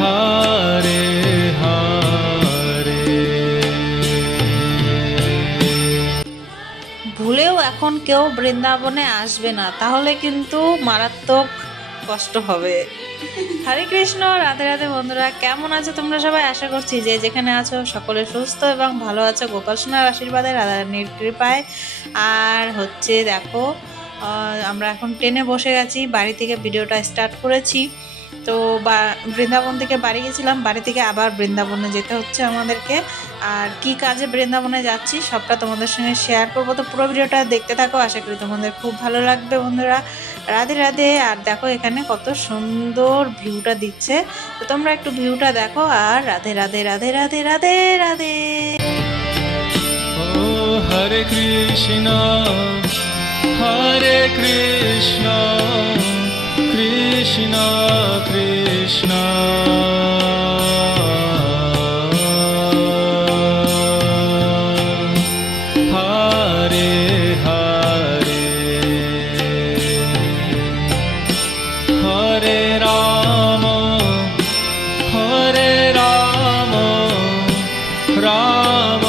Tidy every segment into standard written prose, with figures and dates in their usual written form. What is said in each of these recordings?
हरे हरे। ভুলেও এখন কেউ বৃন্দাবনে আসবে না, তাহলে কিন্তু মারাত্মক কষ্ট হবে। হরে কৃষ্ণ, রাধে রাধে বন্ধুরা, কেমন আছো তোমরা সবাই? আশা করছি যে যেখানে আছো সকলে সুস্থ এবং ভালো আছো গোপাল সোনার আশীর্বাদে, রাধারানীর কৃপায়। আর হচ্ছে দেখো, আমরা এখন ট্রেনে বসে গেছি, বাড়ি থেকে ভিডিওটা স্টার্ট করেছি। তো বৃন্দাবন থেকে বাড়ি গেছিলাম, বাড়ি থেকে আবার বৃন্দাবনে যেতে হচ্ছে আমাদেরকে। আর কি কাজে বৃন্দাবনে যাচ্ছি সবটা তোমাদের সঙ্গে শেয়ার করবো, তো পুরো ভিডিওটা দেখতে থাকো, আশা করি তোমাদের খুব ভালো লাগবে বন্ধুরা। রাধে রাধে। আর দেখো এখানে কত সুন্দর ভিউটা দিচ্ছে, তো তোমরা একটু ভিউটা দেখো। আর রাধে রাধে রাধে রাধে রাধে রাধে। ও হরে কৃষ্ণ হরে কৃষ্ণ কৃষ্ণ কৃষ্ণ हरे हरे। हरे राम राम।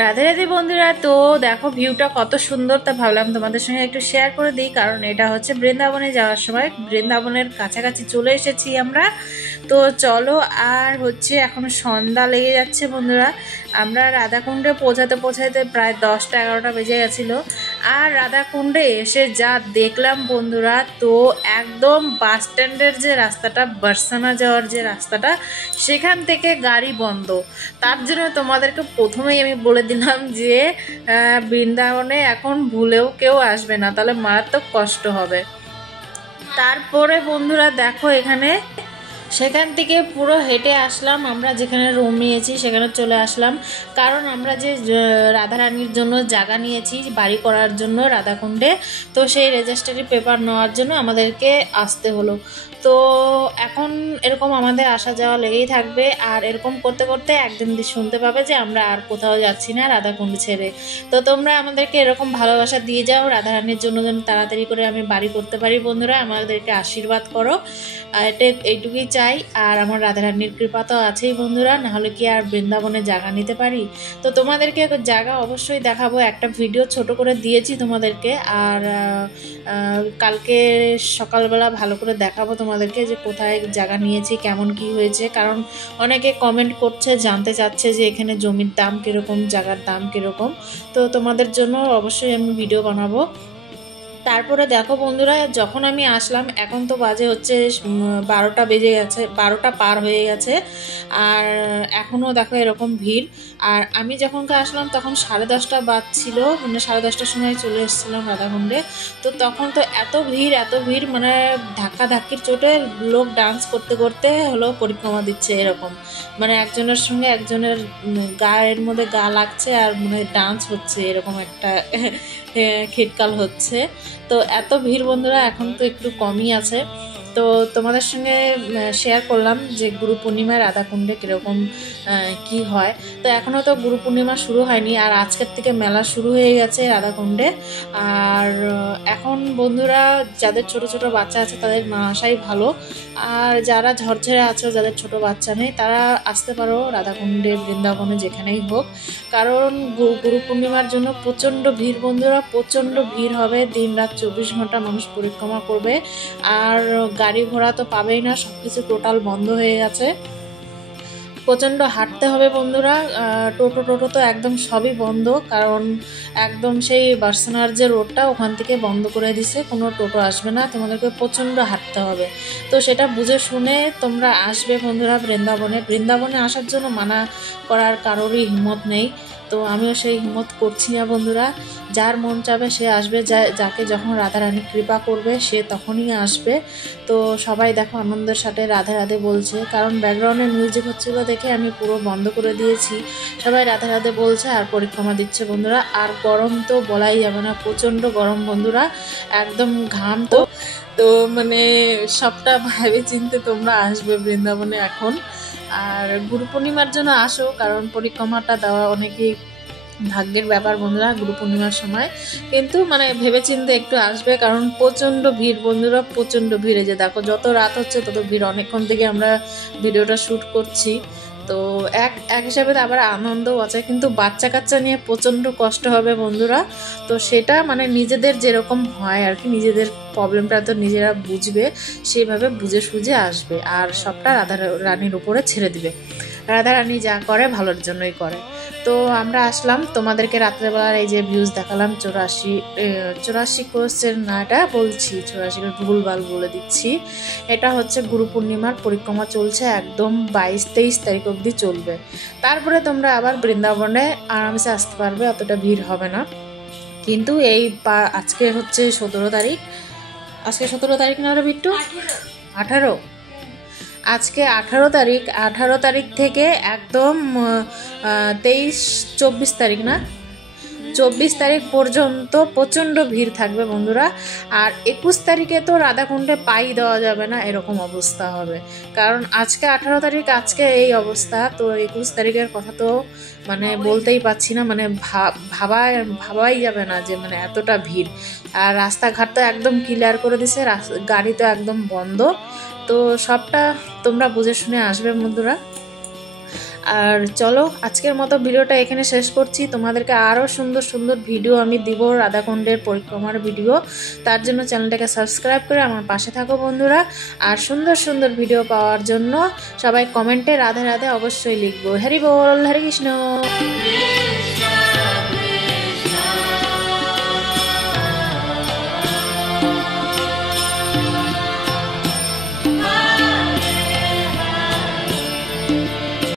রাধে রাধে বন্ধুরা, তো দেখো ভিউটা কত সুন্দর, তা ভাবলাম তোমাদের সঙ্গে একটু শেয়ার করে দিই, কারণ এটা হচ্ছে বৃন্দাবনে যাওয়ার সময়। বৃন্দাবনের কাছাকাছি চলে এসেছি আমরা, তো চলো। আর হচ্ছে এখন সন্ধ্যা লেগে যাচ্ছে বন্ধুরা, আমরা রাধাকুণ্ডে পৌঁছাতে প্রায় 10টা-11টা বেজে গেছিলো। আর রাধাকুণ্ডে এসে যা দেখলাম বন্ধুরা, তো একদম বাস স্ট্যান্ডের যে রাস্তাটা, বারসানা যাওয়ার যে রাস্তাটা, সেখান থেকে গাড়ি বন্ধ। তার জন্য তোমাদেরকে প্রথমেই আমি বলে দিলাম যে বৃন্দাবনে এখন ভুলেও কেউ আসবে না, তাহলে মারাত্মক কষ্ট হবে। তারপরে বন্ধুরা দেখো এখানে, সেখান থেকে পুরো হেঁটে আসলাম, আমরা যেখানে রুম নিয়েছি সেখানে চলে আসলাম, কারণ আমরা যে রাধারানীর জন্য জায়গা নিয়েছি বাড়ি করার জন্য রাধাকুণ্ডে, তো সেই রেজিস্ট্রি পেপার নেওয়ার জন্য আমাদেরকে আসতে হলো। তো এখন এরকম আমাদের আসা যাওয়া লেগেই থাকবে, আর এরকম করতে করতে একদিন শুনতে পাবে যে আমরা আর কোথাও যাচ্ছি না রাধাকুণ্ড ছেড়ে। তো তোমরা আমাদেরকে এরকম ভালোবাসা দিয়ে যাও, রাধারানীর জন্য যেন তাড়াতাড়ি করে আমি বাড়ি করতে পারি বন্ধুরা, আমাদেরকে আশীর্বাদ করো, এইটুকুই চাই। আর আমার রাধারানীর কৃপা তো আছেই বন্ধুরা, নাহলে কি আর বৃন্দাবনে জায়গা নিতে পারি? তো তোমাদেরকে জায়গা অবশ্যই দেখাবো, একটা ভিডিও ছোট করে দিয়েছি তোমাদেরকে, আর কালকে সকালবেলা ভালো করে দেখাবো তোমাদেরকে যে কোথায় জায়গা নিয়েছি, কেমন কি হয়েছে, কারণ অনেকে কমেন্ট করছে, জানতে চাচ্ছে যে এখানে জমির দাম কীরকম, জায়গার দাম কীরকম, তো তোমাদের জন্য অবশ্যই আমি ভিডিও বানাবো। তারপরে দেখো বন্ধুরা, যখন আমি আসলাম এখন তো বাজে হচ্ছে 12টা বেজে গেছে, 12টা পার হয়ে গেছে, আর এখনও দেখো এরকম ভিড়। আর আমি যখনকার আসলাম তখন 10:30 বাজছিল, মানে 10:30টার সময় চলে এসেছিলাম রাধাকুণ্ডে। তো তখন তো এত ভিড়, মানে ধাক্কাধাক্কির চোটে লোক ডান্স করতে করতে হলো পরিক্রমা দিচ্ছে, এরকম মানে একজনের সঙ্গে একজনের গায়ের মধ্যে গা লাগছে, আর মানে ডান্স হচ্ছে, এরকম একটা খিটকাল হচ্ছে। তো এত ভিড় বন্ধুরা, এখন তো একটু কমই আছে। তো তোমাদের সঙ্গে শেয়ার করলাম যে গুরু পূর্ণিমায় রাধাকুণ্ডে কীরকম কি হয়। তো এখনও তো গুরু পূর্ণিমা শুরু হয়নি, আর আজকের থেকে মেলা শুরু হয়ে গেছে রাধাকুণ্ডে। আর এখন বন্ধুরা যাদের ছোট ছোট বাচ্চা আছে তাদের না আসাই ভালো, আর যারা ঝরঝরে আছো, যাদের ছোট বাচ্চা নেই, তারা আসতে পারো রাধাকুণ্ডে, বৃন্দাবনে, যেখানেই হোক, কারণ গুরু পূর্ণিমার জন্য প্রচণ্ড ভিড় বন্ধুরা, প্রচণ্ড ভিড় হবে, দিন-রাত 24 ঘন্টা মানুষ পরিক্রমা করবে। আর গাড়ি ঘোড়া তো পাবেই না, সব কিছু টোটাল বন্ধ হয়ে গেছে, প্রচণ্ড হাঁটতে হবে বন্ধুরা। টোটো তো একদম সবই বন্ধ, কারণ একদম সেই বার্সেনার যে রোডটা ওখান থেকে বন্ধ করে দিছে, কোনো টোটো আসবে না, তোমাদেরকে প্রচণ্ড হাঁটতে হবে। তো সেটা বুঝে শুনে তোমরা আসবে বন্ধুরা বৃন্দাবনে আসার জন্য মানা করার কারোরই হিম্মত নেই, তো আমিও সেই হিম্মত করছি না বন্ধুরা। যার মন চাবে সে আসবে, যাকে যখন রাধারানী কৃপা করবে সে তখনই আসবে। তো সবাই দেখো আনন্দের সাথে রাধে রাধে বলছে, কারণ ব্যাকগ্রাউন্ডে মিউজিক হচ্ছিল দেখে আমি পুরো বন্ধ করে দিয়েছি, সবাই রাধে রাধে বলছে আর পরিক্রমা দিচ্ছে বন্ধুরা। আর গরম তো বলাই যাবে না, প্রচণ্ড গরম বন্ধুরা, একদম ঘাম। তো মানে সবটা ভাবে চিনতে তোমরা আসবে বৃন্দাবনে এখন। আর গুরু পূর্ণিমার জন্য আসো, কারণ পরিক্রমাটা দেওয়া অনেকেই ভাগ্যের ব্যাপার বন্ধুরা গুরু পূর্ণিমার সময়, কিন্তু মানে ভেবেচিন্তে একটু আসবে, কারণ প্রচণ্ড ভিড় বন্ধুরা, প্রচণ্ড ভিড়ে যে দেখো যত রাত হচ্ছে তত ভিড়। অনেকক্ষণ থেকে আমরা ভিডিওটা শ্যুট করছি, তো এক হিসাবে আবার আনন্দও আছে, কিন্তু বাচ্চা কাচ্চা নিয়ে প্রচণ্ড কষ্ট হবে বন্ধুরা। তো সেটা মানে নিজেদের যেরকম হয় আর কি, নিজেদের প্রবলেমটা তো নিজেরা বুঝবে, সেইভাবে বুঝে সুঝে আসবে, আর সবটা রাধা রানীর উপরে ছেড়ে দিবে। রাধা রানী যা করে ভালোর জন্যই করে। তো আমরা আসলাম, তোমাদেরকে রাত্রেবেলার এই যে ভিউজ দেখালাম। 84 কোর্সের না, এটা বলছি 84 ভুলভাল বলে দিচ্ছি। এটা হচ্ছে গুরু পূর্ণিমার পরিক্রমা চলছে, একদম 22-23 তারিখ অবধি চলবে। তারপরে তোমরা আবার বৃন্দাবনে আরামসে আসতে পারবে, অতটা ভিড় হবে না। কিন্তু আজকে হচ্ছে 17 তারিখ, আজকে 17 তারিখ না রে বিট্টু? 18। আজকে 18 তারিখ থেকে একদম 23-24 তারিখ না, 24 তারিখ পর্যন্ত প্রচণ্ড ভিড় থাকবে বন্ধুরা। আর 21 তারিখে তো রাধাকুণ্ডে পাই দেওয়া যাবে না, এরকম অবস্থা হবে। কারণ আজকে 18 তারিখ, আজকে এই অবস্থা, তো 21 তারিখের কথা তো মানে বলতেই পারছি না, মানে ভাবাই যাবে না যে মানে এতটা ভিড়। আর রাস্তাঘাট তো একদম ক্লিয়ার করে দিছে, গাড়ি তো একদম বন্ধ। তো সবটা তোমরা বুঝে শুনে আসবে বন্ধুরা। আর চলো আজকের মতো ভিডিওটা এখানে শেষ করছি। তোমাদেরকে আরও সুন্দর সুন্দর ভিডিও আমি দিব, রাধাকুণ্ডের পরিক্রমার ভিডিও। তার জন্য চ্যানেলটাকে সাবস্ক্রাইব করে আমার পাশে থাকো বন্ধুরা। আর সুন্দর সুন্দর ভিডিও পাওয়ার জন্য সবাই কমেন্টে রাধে রাধে অবশ্যই লিখবো। হরি বল, হরে কৃষ্ণ।